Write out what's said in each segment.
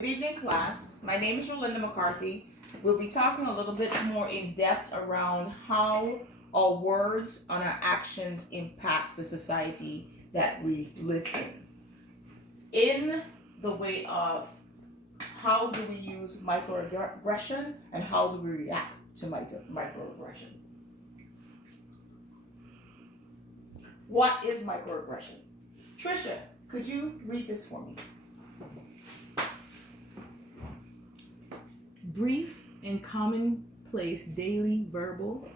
Good evening, class. My name is Rolinda McCarthy. We'll be talking a little bit more in depth around how our words and our actions impact the society that we live in the way of how do we use microaggression and how do we react to microaggression. What is microaggression? Trisha, could you read this for me? Brief and commonplace daily verbal,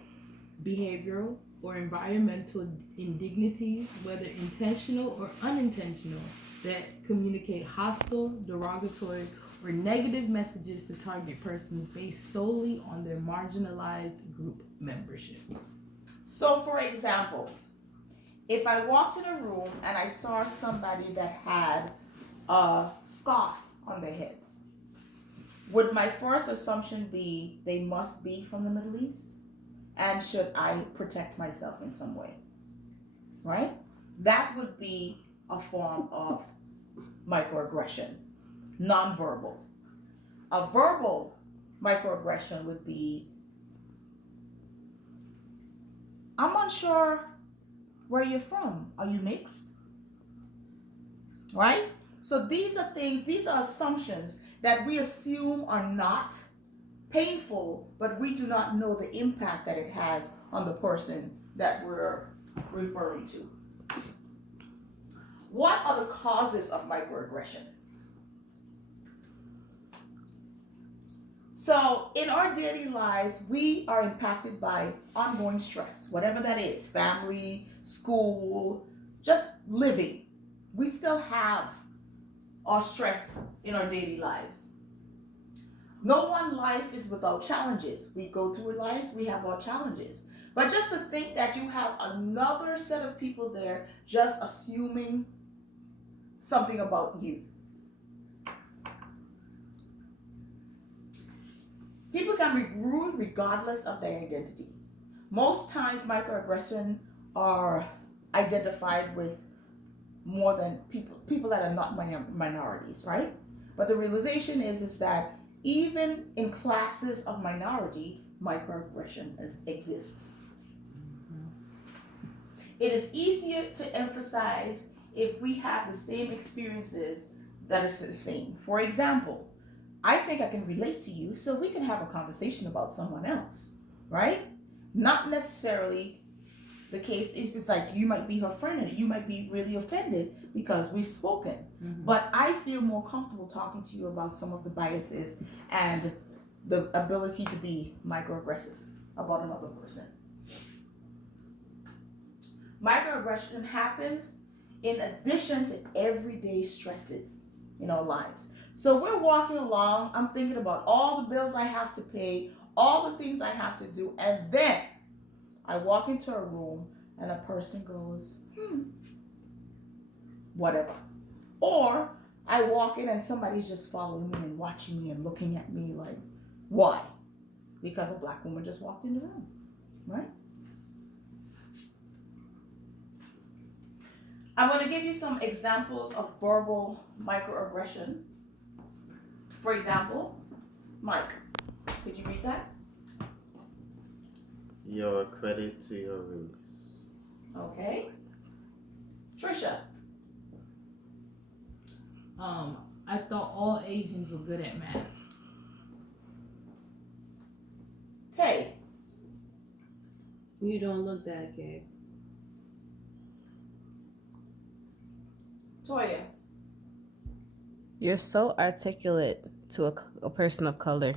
behavioral, or environmental indignities, whether intentional or unintentional, that communicate hostile, derogatory, or negative messages to target persons based solely on their marginalized group membership. So, for example, if I walked in a room and I saw somebody that had a scarf on their heads, would my first assumption be they must be from the Middle East? And should I protect myself in some way? Right? That would be a form of microaggression, nonverbal. A verbal microaggression would be, I'm unsure where you're from. Are you mixed? Right? So these are assumptions that we assume are not painful, but we do not know the impact that it has on the person that we're referring to. What are the causes of microaggression? So in our daily lives, we are impacted by ongoing stress, whatever that is, family, school, just living. We still have our stress in our daily lives. No one life is without challenges. We go through life, we have our challenges. But just to think that you have another set of people there just assuming something about you. People can be rude regardless of their identity. Most times microaggression are identified with more than people that are not minorities, right? But the realization is that even in classes of minority, microaggression exists. It is easier to emphasize if we have the same experiences that is the same. For example, I think I can relate to you, so we can have a conversation about someone else, right? Not necessarily the case. It's like you might be her friend and you might be really offended because we've spoken. Mm-hmm. But I feel more comfortable talking to you about some of the biases and the ability to be microaggressive about another person. Microaggression happens in addition to everyday stresses in our lives. So we're walking along, I'm thinking about all the bills I have to pay, all the things I have to do, and then I walk into a room and a person goes, whatever. Or I walk in and somebody's just following me and watching me and looking at me like, why? Because a black woman just walked in the room, right? I'm going to give you some examples of verbal microaggression. For example, Mike, could you read that? You're a credit to your race. Okay. Trisha. I thought all Asians were good at math. Tay. You don't look that gay. Toya. You're so articulate to a person of color.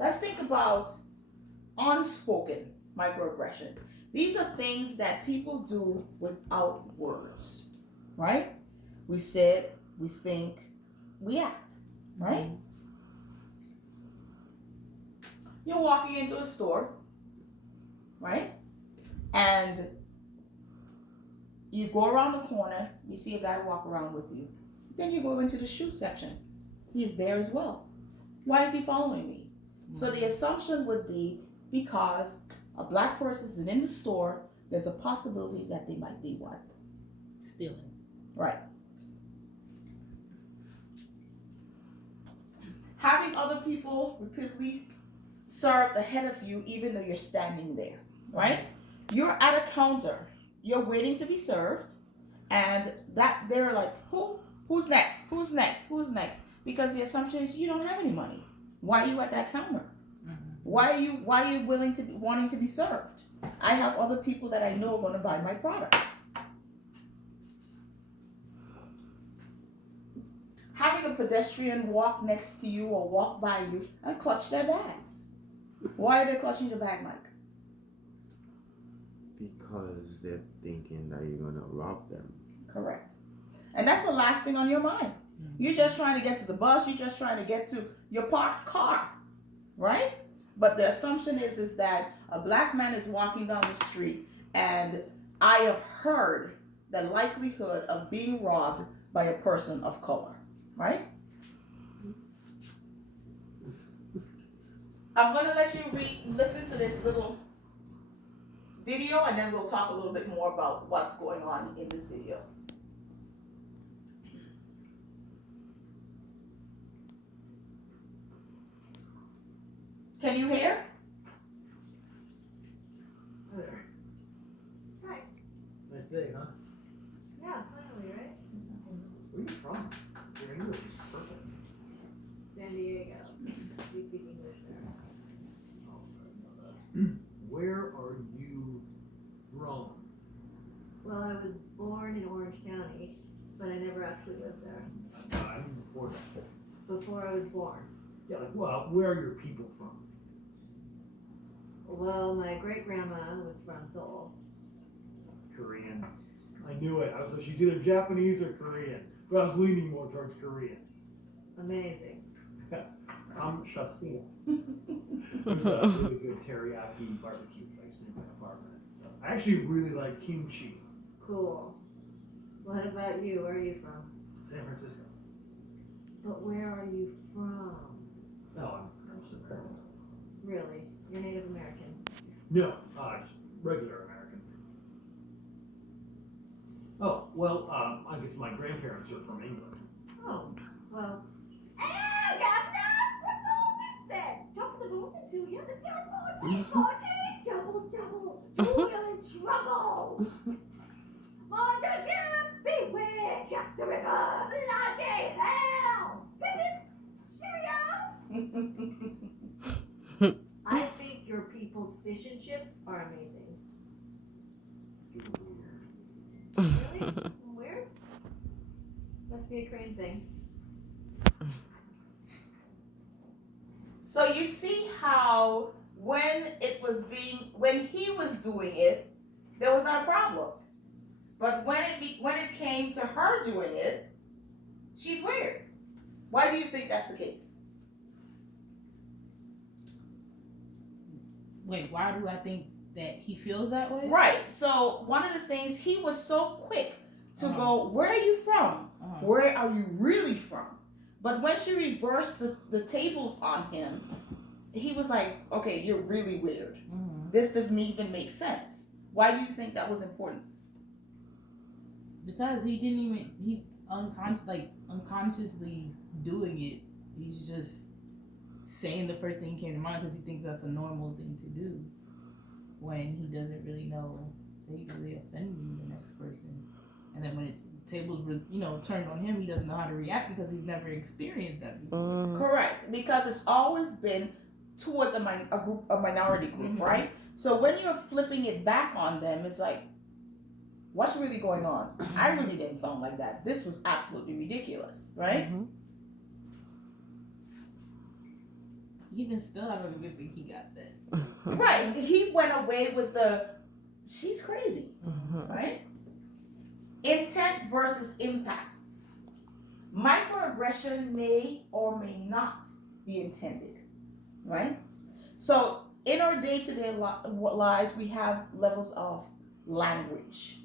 Let's think about unspoken microaggression. These are things that people do without words, right? We say it, we think, we act, right? You're walking into a store, right? And you go around the corner, you see a guy walk around with you. Then you go into the shoe section. He's there as well. Why is he following me? So the assumption would be because a black person is in the store, there's a possibility that they might be what? Stealing. Right. other people repeatedly served ahead of you, even though you're standing there, right? You're at a counter, you're waiting to be served, and that they're like, who's next? Who's next? Who's next? Because the assumption is you don't have any money. Why are you at that counter? Why are you wanting to be served? I have other people that I know are going to buy my product. Having a pedestrian walk next to you or walk by you and clutch their bags. Why are they clutching your bag, Mike? Because they're thinking that you're gonna rob them. Correct. And that's the last thing on your mind. You're just trying to get to the bus. You're just trying to get to your parked car, right? But the assumption is that a black man is walking down the street, and I have heard the likelihood of being robbed by a person of color, right? I'm gonna let you listen to this little video, and then we'll talk a little bit more about what's going on in this video. Can you hear? Hi there. Hi. Nice day, huh? Yeah, finally, right? Where are you from? Your English is perfect. San Diego. We speak English there. Oh, I know that. Where are you from? Well, I was born in Orange County, but I never actually lived there. I mean before that. Before I was born. Yeah, like, well, where are your people from? Well, my great grandma was from Seoul. Korean. I knew it. I was like, she's either Japanese or Korean. But I was leaning more towards Korean. Amazing. I'm Shastina. There's a really good teriyaki barbecue place near my apartment. So I actually really like kimchi. Cool. What about you? Where are you from? San Francisco. But where are you from? No, I'm just American. Really? You're Native American. No, just regular American. Oh, well, I guess my grandparents are from England. Oh, well. Hello, Governor! What's all this then? Drop the ball to you. Let's go sporting. Double, toil and trouble. Montague, beware Jack the Ripper. Bloody hell! Cheerio! I think your people's fish and chips are amazing. Really? Weird? Must be a Crane thing. So you see how when he was doing it, there was not a problem. But when it came to her doing it, she's weird. Why do you think that's the case? Wait, why do I think that he feels that way? Right. So one of the things, he was so quick to go, where are you from? Where are you really from? But when she reversed the tables on him, he was like, okay, you're really weird. This doesn't even make sense. Why do you think that was important? Because he unconsciously doing it. He's just saying the first thing came to mind because he thinks that's a normal thing to do when he doesn't really know that he's really offending the next person. And then when it's tables turned on him, he doesn't know how to react because he's never experienced that before. Correct, because it's always been towards a minority group, right? So when you're flipping it back on them, it's like, what's really going on? I really didn't sound like that. This was absolutely ridiculous, right? Even still, I don't even think he got that. Right. He went away with she's crazy, right? Intent versus impact. Microaggression may or may not be intended, right? So in our day-to-day lives, we have levels of language,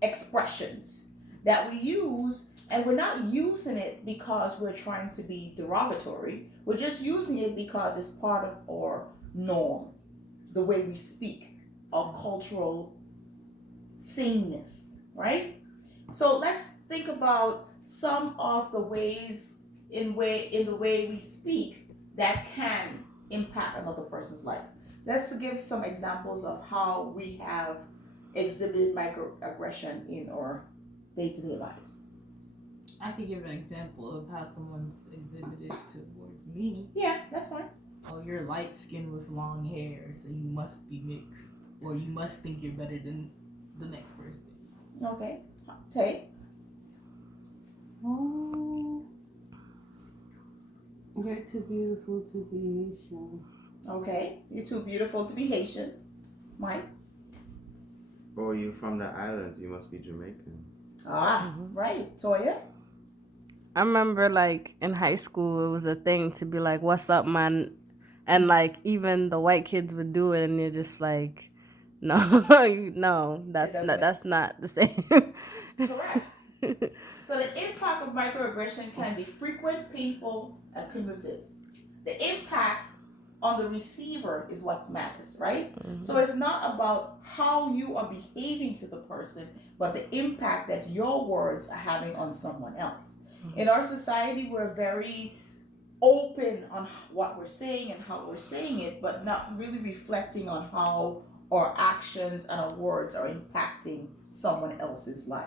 expressions that we use, and we're not using it because we're trying to be derogatory. We're just using it because it's part of our norm, the way we speak, our cultural sameness, right? So let's think about some of the ways in the way we speak that can impact another person's life. Let's give some examples of how we have exhibited microaggression in our day-to-day lives. I could give an example of how someone's exhibited towards me. Yeah, that's fine. Oh, you're light skinned with long hair, so you must be mixed. Or you must think you're better than the next person. Okay. Tay. Oh, you're too beautiful to be Asian. Okay. You're too beautiful to be Haitian. Mike. Or you from the islands, you must be Jamaican. Ah, right. Toya. I remember like in high school it was a thing to be like, "What's up, man?" And like even the white kids would do it, and you're just like, "No, no, that's not the same." Correct. So the impact of microaggression can be frequent, painful, and cumulative. The impact on the receiver is what matters, right? So it's not about how you are behaving to the person, but the impact that your words are having on someone else. In our society, we're very open on what we're saying and how we're saying it, but not really reflecting on how our actions and our words are impacting someone else's life.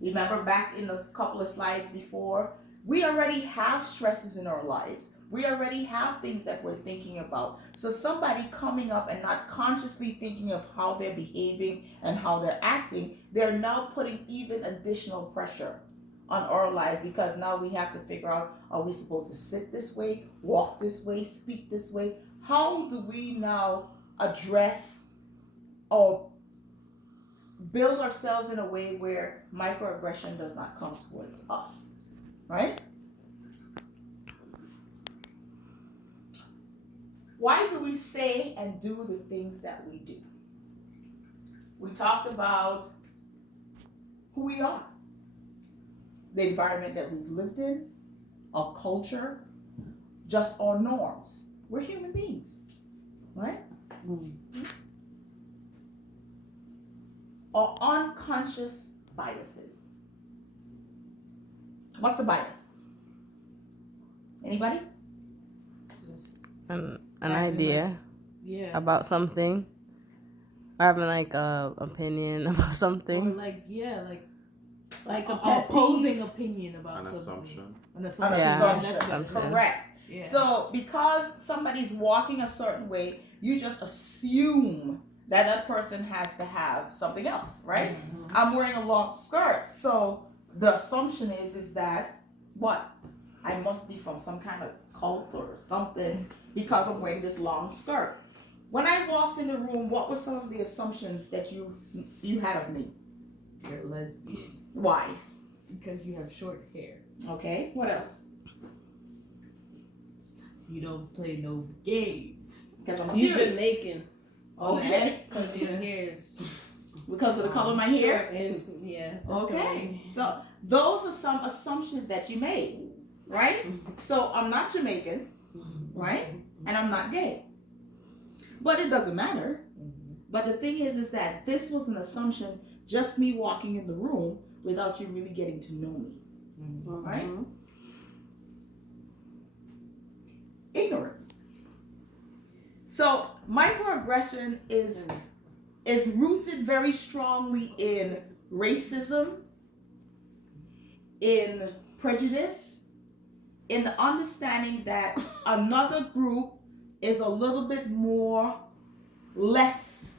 Remember back in a couple of slides before, we already have stresses in our lives. We already have things that we're thinking about. So somebody coming up and not consciously thinking of how they're behaving and how they're acting, they're now putting even additional pressure on our lives, because now we have to figure out, are we supposed to sit this way, walk this way, speak this way? How do we now address or build ourselves in a way where microaggression does not come towards us, right? Why do we say and do the things that we do? We talked about who we are, the environment that we've lived in, our culture, just our norms. We're human beings, right? Or unconscious biases. What's a bias? Anybody? Just An Having, idea yeah. about something, or having like a opinion about Or something. like Like a a pet opposing opinion about An something. assumption. An An assumption. Yeah. assumption. That's good. Assumption. Correct. Yeah. So because somebody's walking a certain way, you just assume that that person has to have something else, right? I'm wearing a long skirt, so the assumption is that what? I must be from some kind of cult or something because I'm wearing this long skirt. When I walked in the room, what were some of the assumptions that you had of me? You're a lesbian Why? because you have short hair. Okay. What else? You don't play no games. Because I'm You serious. Jamaican. Okay. Because your hair is Because of the color of my hair. short and yeah. Okay, so those are some assumptions that you made, right? So I'm not Jamaican, right? And I'm not gay. But it doesn't matter. But the thing is that this was an assumption, just me walking in the room without you really getting to know me, right? Ignorance. So microaggression is rooted very strongly in racism, in prejudice, in the understanding that another group is a little bit more less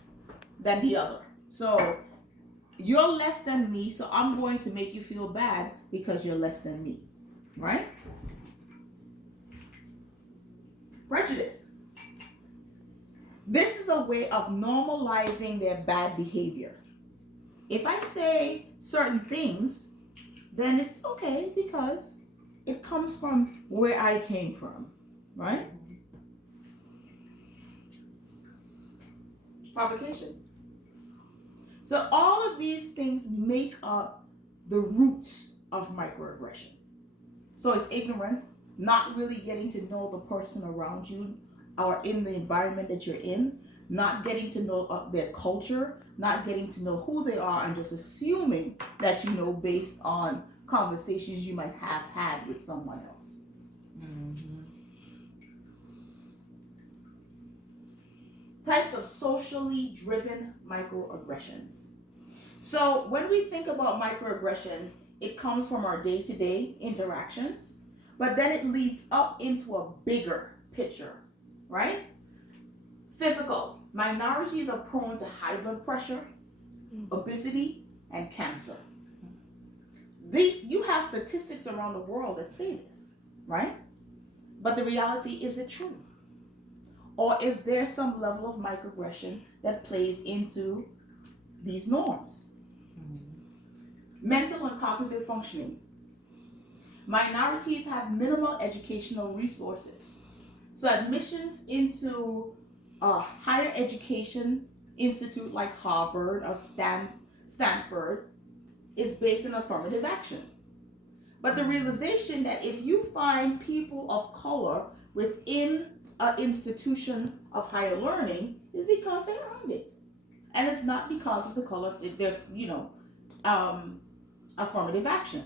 than the other. So you're less than me, so I'm going to make you feel bad because you're less than me, right? Prejudice. This is a way of normalizing their bad behavior. If I say certain things, then it's okay because it comes from where I came from, right? Provocation. So all of these things make up the roots of microaggression. So it's ignorance, not really getting to know the person around you or in the environment that you're in, not getting to know their culture, not getting to know who they are, and just assuming that you know based on conversations you might have had with someone else. Types of socially driven microaggressions. So when we think about microaggressions, it comes from our day-to-day interactions, but then it leads up into a bigger picture, right? Physical. Minorities are prone to high blood pressure, obesity, and cancer. You have statistics around the world that say this, right? But the reality, is it true? Or is there some level of microaggression that plays into these norms? Mental and cognitive functioning. Minorities have minimal educational resources. So admissions into a higher education institute like Harvard or Stanford is based on affirmative action. But the realization that if you find people of color within an institution of higher learning is because they earned it. And it's not because of the color, affirmative action.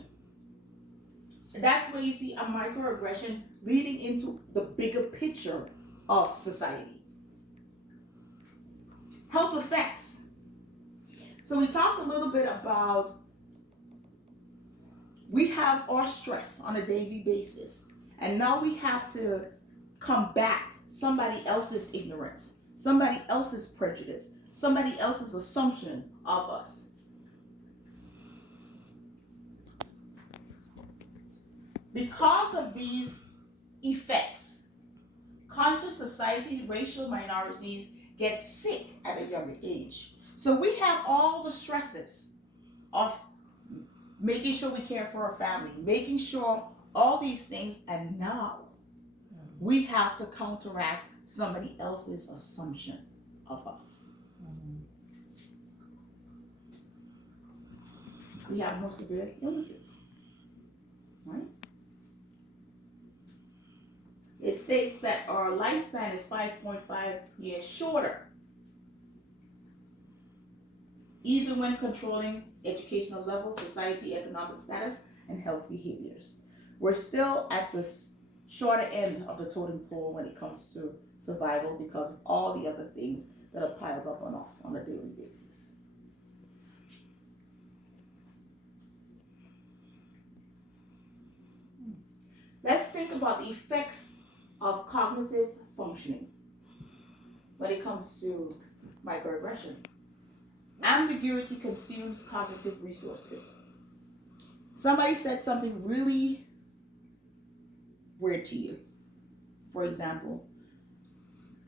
That's where you see a microaggression leading into the bigger picture of society. Health effects. So we talked a little bit about we have our stress on a daily basis, and now we have to combat somebody else's ignorance, somebody else's prejudice, somebody else's assumption of us. Because of these effects, conscious society, racial minorities get sick at a younger age. So we have all the stresses of making sure we care for our family, making sure all these things, and now we have to counteract somebody else's assumption of us. We have more severe illnesses, right? It states that our lifespan is 5.5 years shorter, even when controlling educational level, society, economic status, and health behaviors. We're still at the shorter end of the totem pole when it comes to survival because of all the other things that are piled up on us on a daily basis. Let's think about the effects of cognitive functioning when it comes to microaggression. Ambiguity consumes cognitive resources. Somebody said something really weird to you. For example,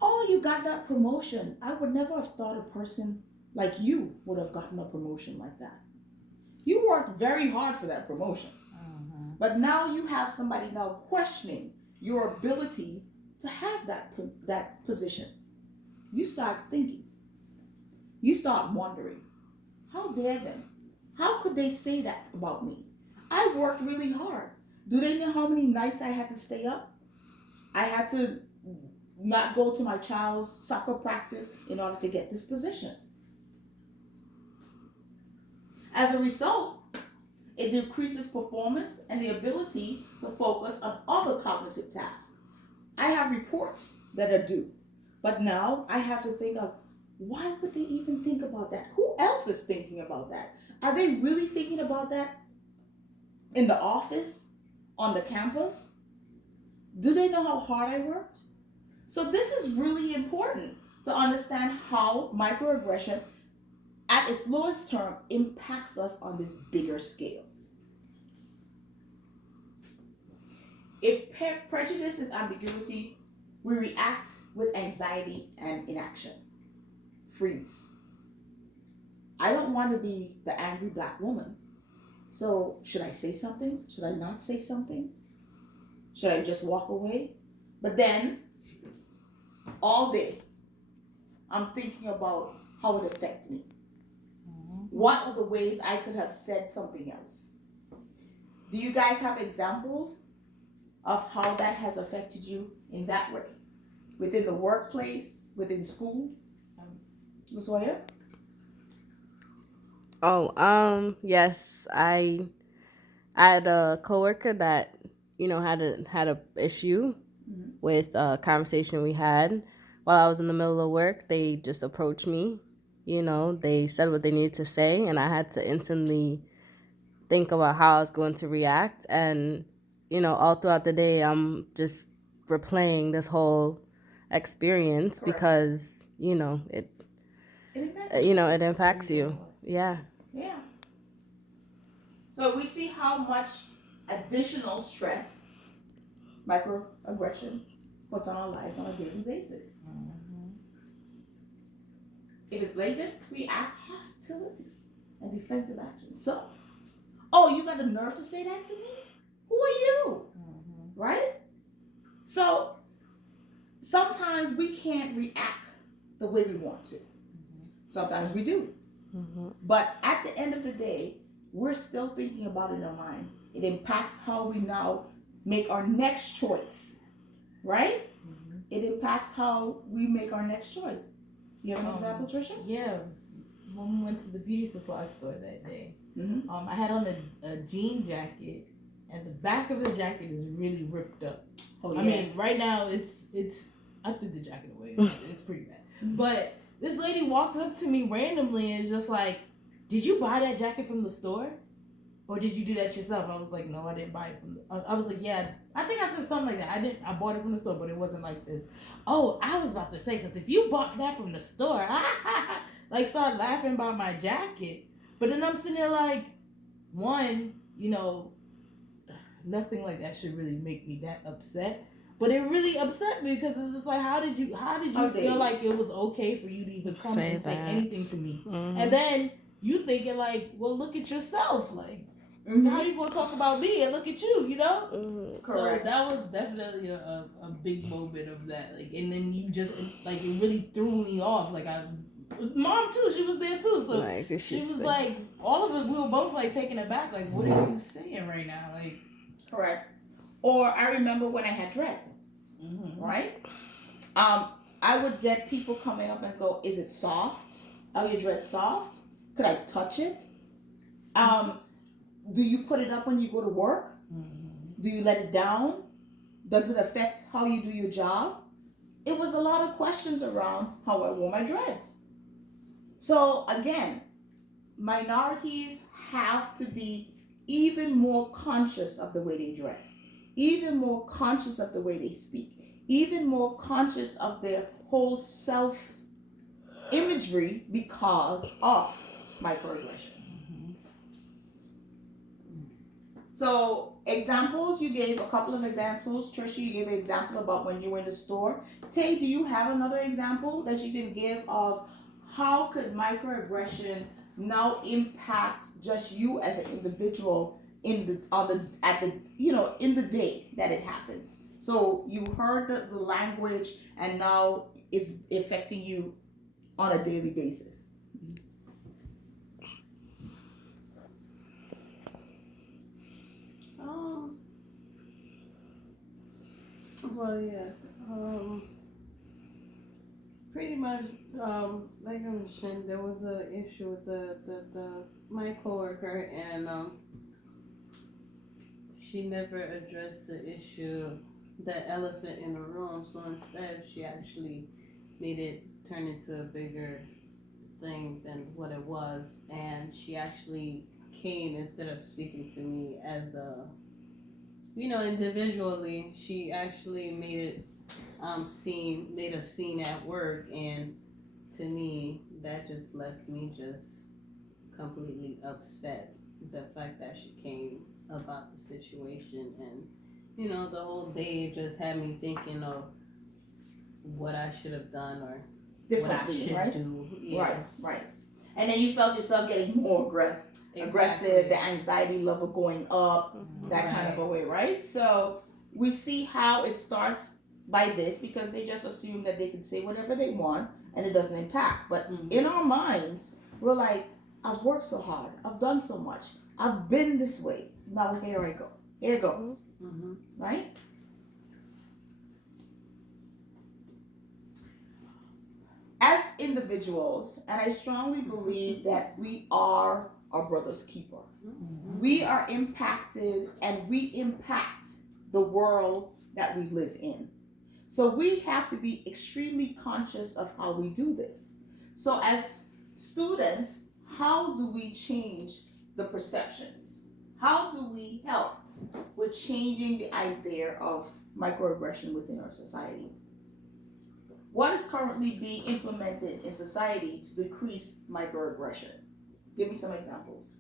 oh, you got that promotion. I would never have thought a person like you would have gotten a promotion like that. You worked very hard for that promotion. But now you have somebody now questioning your ability to have that position. You start thinking. You start wondering, how dare them? How could they say that about me? I worked really hard. Do they know how many nights I had to stay up? I had to not go to my child's soccer practice in order to get this position. As a result, it decreases performance and the ability to focus on other cognitive tasks. I have reports that are due, but now I have to think of, why would they even think about that? Who else is thinking about that? Are they really thinking about that in the office, on the campus? Do they know how hard I worked? So this is really important to understand how microaggression at its lowest term impacts us on this bigger scale. If prejudice is ambiguity, we react with anxiety and inaction. Freeze. I don't want to be the angry black woman. So should I say something? Should I not say something? Should I just walk away? But then, all day, I'm thinking about how it affects me. What are the ways I could have said something else? Do you guys have examples of how that has affected you in that way? Within the workplace, within school? Ms. Wire? Oh, yes, I I had a coworker that, had a issue with a conversation we had while I was in the middle of work. They just approached me. They said what they needed to say, and I had to instantly think about how I was going to react. And, all throughout the day, I'm just replaying this whole experience. Correct. Because, It impacts it impacts you. Yeah. Yeah. So we see how much additional stress microaggression puts on our lives on a daily basis. If it's blatant, we act hostility and defensive action. So, oh, you got the nerve to say that to me? Who are you? Right? So, sometimes we can't react the way we want to. Sometimes we do. But at the end of the day, we're still thinking about it in our mind. It impacts how we now make our next choice, right? It impacts how we make our next choice. You have an example, Trisha? Yeah, when we went to the beauty supply store that day, Mm-hmm. I had on a jean jacket, and the back of the jacket is really ripped up. Oh, I mean, right now it's I threw the jacket away. It's pretty bad. But this lady walks up to me randomly and is just like, "Did you buy that jacket from the store? Or did you do that yourself?" I was like, "No, I didn't buy it from the." I was like, "Yeah, I think I said something like that. I bought it from the store, but it wasn't like this." Oh, I was about to say, because if you bought that from the store, like start laughing about my jacket. But then I'm sitting there like, one, nothing like that should really make me that upset. But it really upset me because it's just like, how did you feel like it was okay for you to even come and say anything to me? And then you thinking like, well, look at yourself, like. How you gonna talk about me and look at you, Correct. So that was definitely a big moment of that. Like, and then you just like it really threw me off. Like Mom too, she was there too. So she was like, all of us, we were both like taken aback. Like, what are you saying right now? Like, Correct. Or I remember when I had dreads, right? I would get people coming up and go, "Is it soft? Are your dreads soft? Could I touch it? Do you put it up when you go to work? Do you let it down? Does it affect how you do your job?" It was a lot of questions around how I wore my dreads. So again, minorities have to be even more conscious of the way they dress, even more conscious of the way they speak, even more conscious of their whole self imagery because of microaggression. So examples, you gave a couple of examples. Trisha, you gave an example about when you were in the store. Tay, do you have another example that you can give of how could microaggression now impact just you as an individual in the day that it happens? So you heard the language and now it's affecting you on a daily basis. Well, yeah. Pretty much, like I mentioned, there was an issue with my coworker, and she never addressed the issue, the elephant in the room. So instead, she actually made it turn into a bigger thing than what it was, and she actually came instead of speaking to me as a, individually. She actually made it made a scene at work, and to me that just left me just completely upset. The fact that she came about the situation, and the whole day just had me thinking of what I should have done or what I should right? do. Yeah. Right. And then you felt yourself getting more aggressive, the anxiety level going up, that kind of a way, right? So we see how it starts by this because they just assume that they can say whatever they want and it doesn't impact. But in our minds, we're like, I've worked so hard, I've done so much, I've been this way. Now here I go. Here it goes. Right? As individuals, and I strongly believe that we are our brother's keeper. We are impacted and we impact the world that we live in. So we have to be extremely conscious of how we do this. So as students, how do we change the perceptions? How do we help with changing the idea of microaggression within our society? What is currently being implemented in society to decrease microaggression? Give me some examples.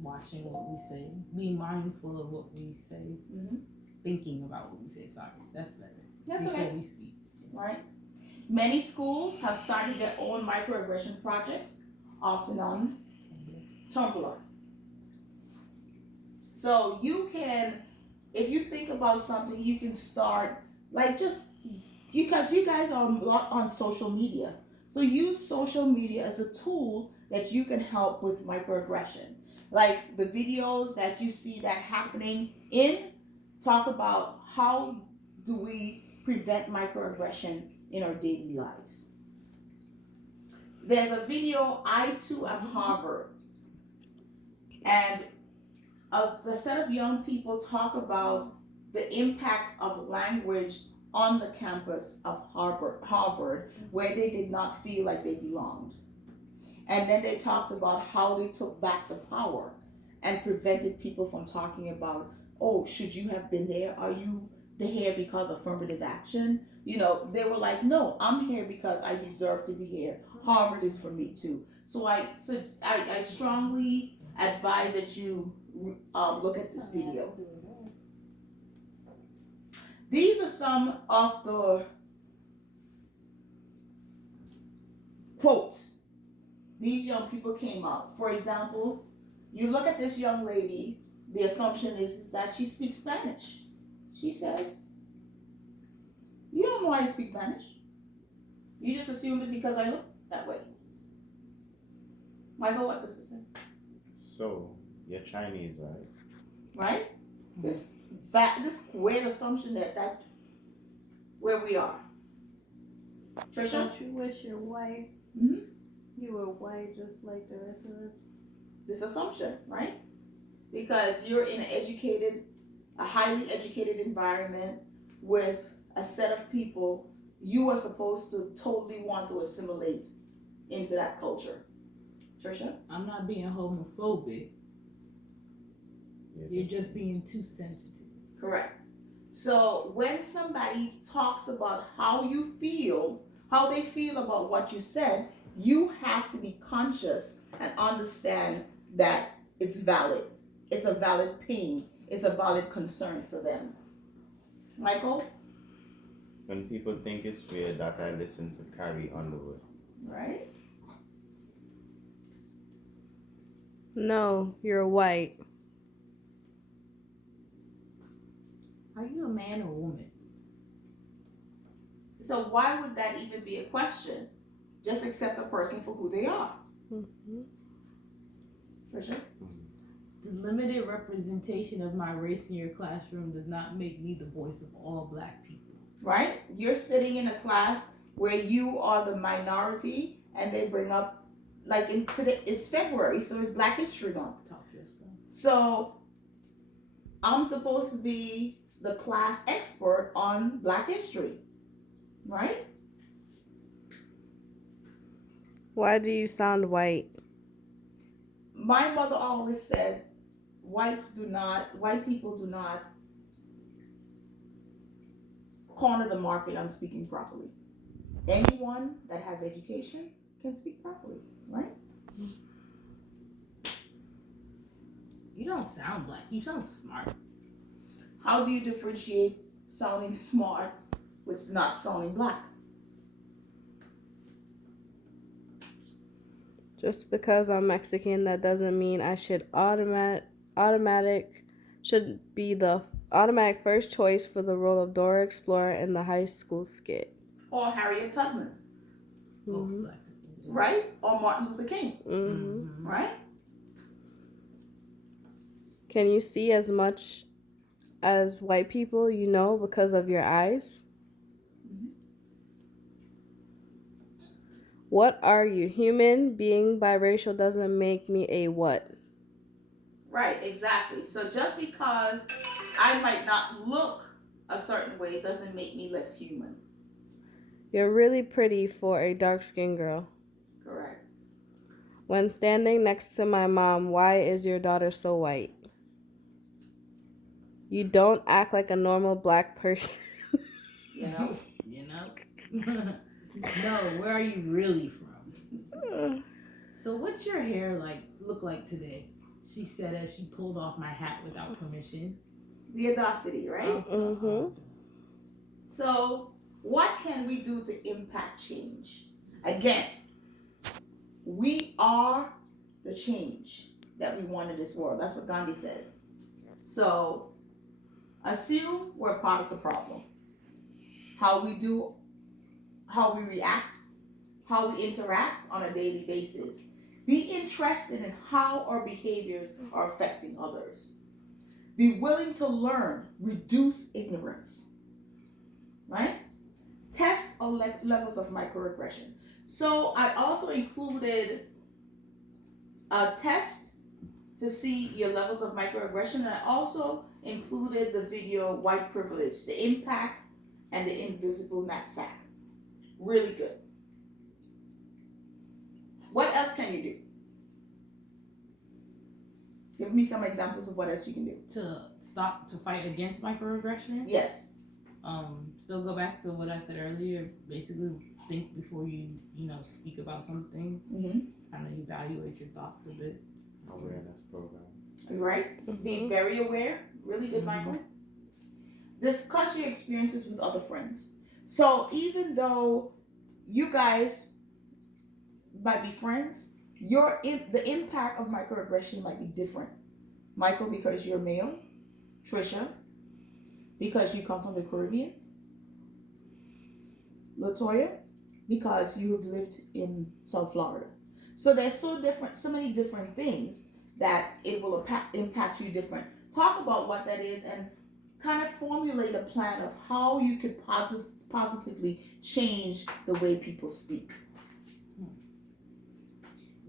Watching what we say, being mindful of what we say, Mm-hmm. thinking about what we say. Sorry, that's better. That's Before okay. we speak. Right? Many schools have started their own microaggression projects, often on Tumblr. So you can, if you think about something, you can start like just because you guys are a lot on social media. So use social media as a tool that you can help with microaggression. Like the videos that you see that happening talk about how do we prevent microaggression in our daily lives. There's a video, I Too Am Harvard, and a set of young people talk about the impacts of language on the campus of Harvard, where they did not feel like they belonged. And then they talked about how they took back the power and prevented people from talking about, oh, should you have been there? Are you here because of affirmative action? You know, they were like, no, I'm here because I deserve to be here. Harvard is for me too. So I strongly advise that you look at this video. These are some of the quotes these young people came out. For example, you look at this young lady, the assumption is that she speaks Spanish. She says, you don't know why I speak Spanish. You just assumed it because I look that way. Michael, what does it say? So, you're Chinese, right? Right? This weird assumption that that's where we are. Trisha? Don't you wish you're white? Mhm. You were white just like the rest of us. This assumption, right? Because you're in a highly educated environment with a set of people you are supposed to totally want to assimilate into that culture. Trisha? I'm not being homophobic. Yeah, You're just being too sensitive. Correct. So when somebody talks about how you feel, how they feel about what you said, you have to be conscious and understand that it's valid. It's a valid pain. It's a valid concern for them. Michael? When people think it's weird that I listen to Carrie Underwood. Right? No, you're white. Are you a man or a woman? So why would that even be a question? Just accept a person for who they are. Mhm. Trisha? The limited representation of my race in your classroom does not make me the voice of all black people. Right? You're sitting in a class where you are the minority and they bring up, like today, it's February, so it's Black History Month. Talk your stuff. So I'm supposed to be the class expert on Black history, right? Why do you sound white? My mother always said, white people do not corner the market on speaking properly. Anyone that has education can speak properly, right? You don't sound black. You sound smart. How do you differentiate sounding smart with not sounding black? Just because I'm Mexican, that doesn't mean I should should be the automatic first choice for the role of Dora Explorer in the high school skit. Or Harriet Tubman, Oh, Mhm. black people. right? Or Martin Luther King, Mhm. right? Can you see as much as white people you know because of your eyes? What are you? Human. Being biracial doesn't make me a what? Right, exactly. So just because I might not look a certain way doesn't make me less human. You're really pretty for a dark-skinned girl. Correct. When standing next to my mom, why is your daughter so white? You don't act like a normal black person. You know? You know? No, where are you really from? So what's your hair look like today? She said as she pulled off my hat without permission. The audacity, right? Mm-hmm. So, what can we do to impact change? Again, we are the change that we want in this world. That's what Gandhi says. So, assume we're part of the problem. How we react, how we interact on a daily basis. Be interested in how our behaviors are affecting others. Be willing to learn, reduce ignorance, right? Test our levels of microaggression. So I also included a test to see your levels of microaggression, and I also included the video White Privilege, the impact and the invisible knapsack. Really good. What else can you do? Give me some examples of what else you can do. To fight against microaggression. Yes. Still go back to what I said earlier. Basically, think before you speak about something. Mm-hmm. Kind of evaluate your thoughts a bit. Awareness program. Right? Be very aware. Really good, Michael. Discuss your experiences with other friends. So even though you guys might be friends, the impact of microaggression might be different. Michael, because you're male. Trisha, because you come from the Caribbean. Latoya, because you have lived in South Florida. So there's so many different things that it will impact you different. Talk about what that is and kind of formulate a plan of how you could positively change the way people speak.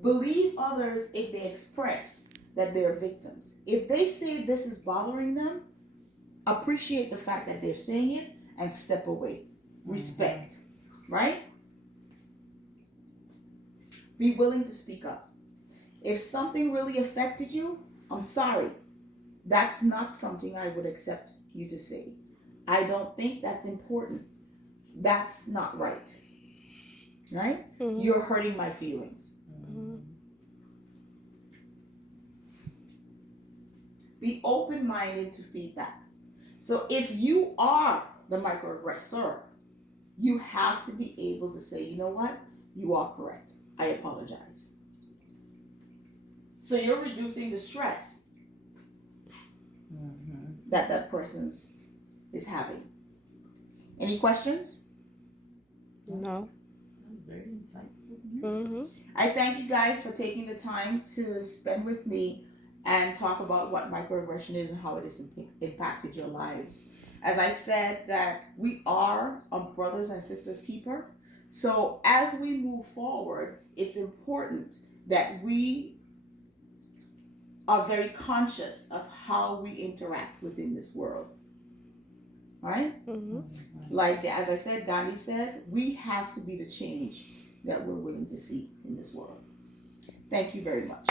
Believe others if they express that they're victims. If they say this is bothering them, appreciate the fact that they're saying it and step away. Respect, right? Be willing to speak up. If something really affected you, I'm sorry. That's not something I would accept you to say. I don't think that's important. That's not right. Right? Mm-hmm. You're hurting my feelings. Mm-hmm. Be open-minded to feedback. So if you are the microaggressor, you have to be able to say, you know what? You are correct. I apologize. So you're reducing the stress that person is having. Any questions? No. Very insightful. Mm-hmm. I thank you guys for taking the time to spend with me and talk about what microaggression is and how it has impacted your lives. As I said, that we are a brothers and sisters keeper. So as we move forward, it's important that we are very conscious of how we interact within this world. Right? Mm-hmm. Like, as I said, Gandhi says, we have to be the change that we're willing to see in this world. Thank you very much.